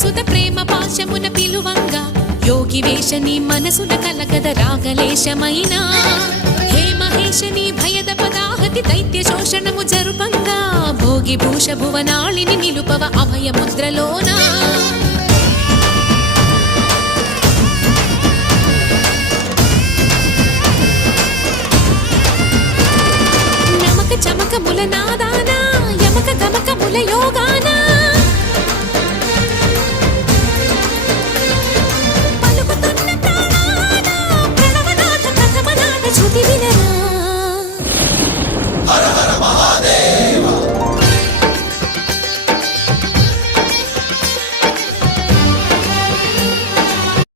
సుత ప్రేమ పాశమున పిలువంగా యోగి వేషని మనసున కలకద రాగలేశమైనా హే మహేశని భయద పదాహతి దైత్య శోషణము జరుపంగా భోగి భూష భువనాళిని నిలుపవ అభయ ముద్రలోనా చమకముల నాదానా యమక గమకముల యోగాన